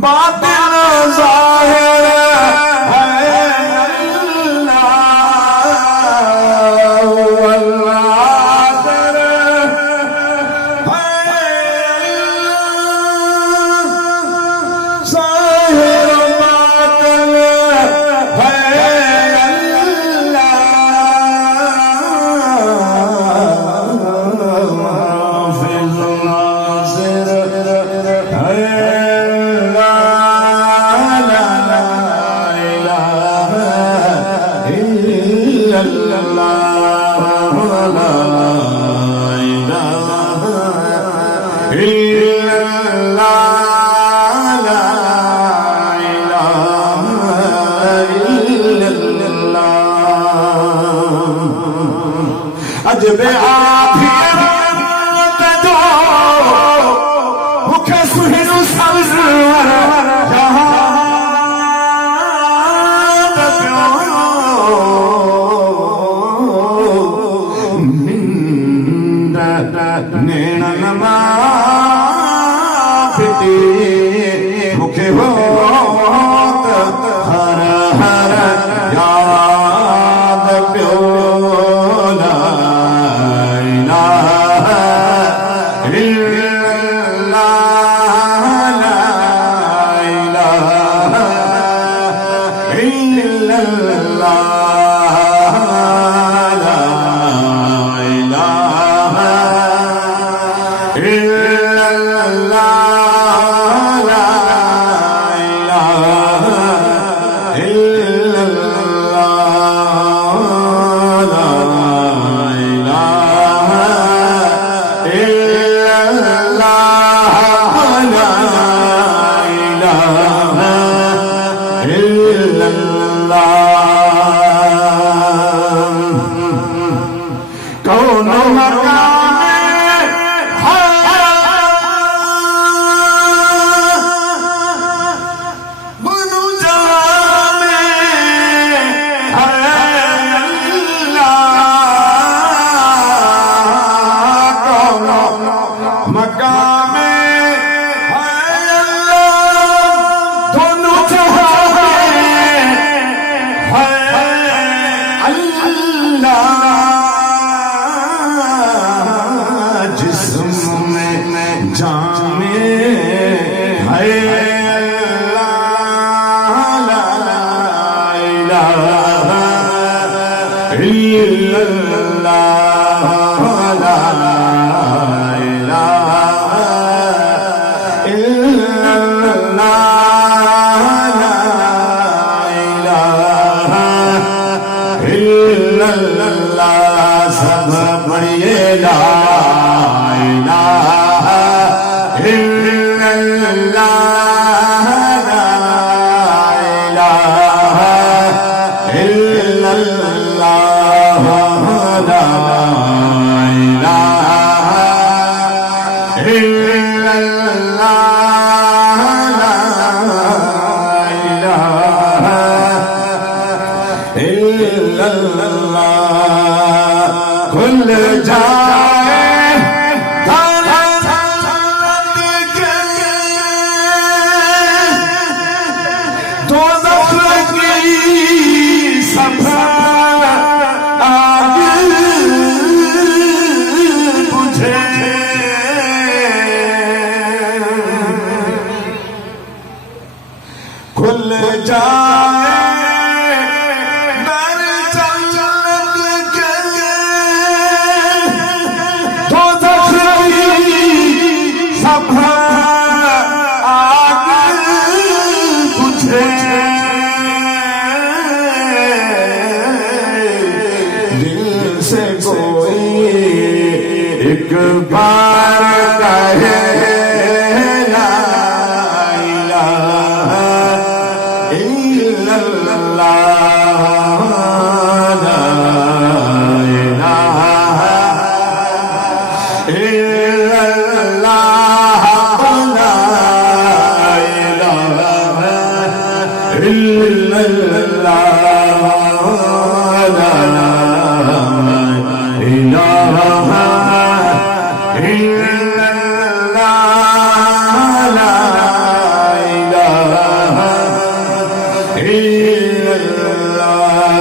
باطن ظاہر ہے اللہ والآخر ہے اللہ ظاہر باطن ہے عجب آفیت جو بھوکے سہر سبز جہاں پیو نیڑ نما پھٹی بھوکے بہت ہر ہر یاد پیو سب بڑھئے لا الہ الا اللہ لا الہ الا اللہ لا الہ الا اللہ لا الہ الا اللہ کھل جائے تو ظفر کی صفا آگ بجھے کھل جائے دل سے کوئی ایک بار کہے لا الہ الا اللہ لا الہ الا اللہ لا الہ الا اللہ لا إلا الله